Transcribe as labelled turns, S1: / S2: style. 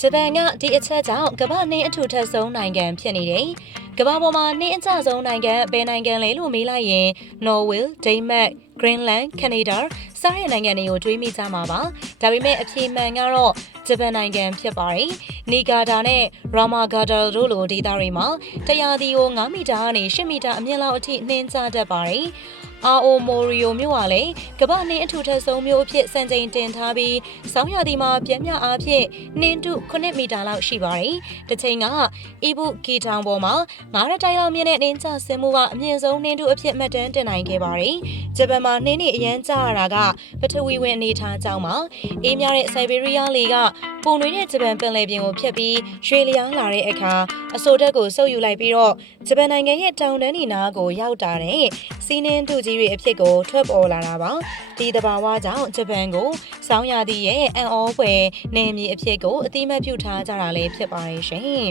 S1: ဂျပန်ကဒီအချက်ကြောင့်ကမ္ဘာနှင်းအထူထပ်ဆုံးနိုင်ငံဖြစ်နေတယ်။ကမ္ဘာပေါ်မှာနှင်းအကျဆုံးနိုင်ငံဘယ်နိုင်ငံလဲလို့မေးလိုက်ရင် Norway, Denmark, Greenland, Canada စတဲ့နိုင်ငံတွေကိုတွေးမိကြမှာပါ။ဒါပေမဲ့အဖြေမှန်ကတော့ဂျပန်နိုင်ငံဖြစ်ပါတယ်။နီဂါဒါနဲ့ရာမာဂါဒါတို့လိုဒေသတွေမှာတရားဒီကို9မီတာကနေ10မီတာအမြင့်လောက်အထိနှင်းကျတတ်ပါတယ်။ အာအိုမိုရီယိုမြို့ဟာလည်းကမ္ဘာနှင်းအထူထပ်ဆုံးမြို့အဖြစ်စံချိန်တင်ထားပြီးဆောင်းရာသီမှာပြင်းပြအားဖြင့်နှင်းတု9မီတာလောက်ရှိပါတယ်။တစ်ချိန်ကအီဘူဂီတောင်ပေါ်မှာငါးရတိုင်လောက်မြင့်တဲ့နှင်းကျဆင်းမှုကအမြင့်ဆုံးနှင်းတုအဖြစ်မှတ်တမ်းတင်နိုင်ခဲ့ပါတယ်။ဂျပန်မှာနှင်းတွေအရန်ကျရတာကပထဝီဝင်အနေထားကြောင့်ပါ။အေးများတဲ့ဆိုင်ဘေးရီးယားလေကပုံနေတဲ့ဂျပန်ပင်လယ်ပြင်ကိုဖျက်ပြီးရွှေလျားလာတဲ့အခါအဆိုတက်ကိုဆုပ်ယူလိုက်ပြီးတော့ဂျပန်နိုင်ငံရဲ့တောင်တန်းဒီနားကိုရောက်တာတဲ့ စီးနှင်းတူကြီးတွေအဖြစ်ကိုထွက်ပေါ်လာတာပါဒီတဘာဝကြောင့်ဂျပန်ကိုစောင်းရသည့်ရဲ့အန်အောဖွယ်နယ်မြေအဖြစ်ကိုအတိမတ်ပြုထားကြတာလည်းဖြစ်ပါရဲ့ရှင်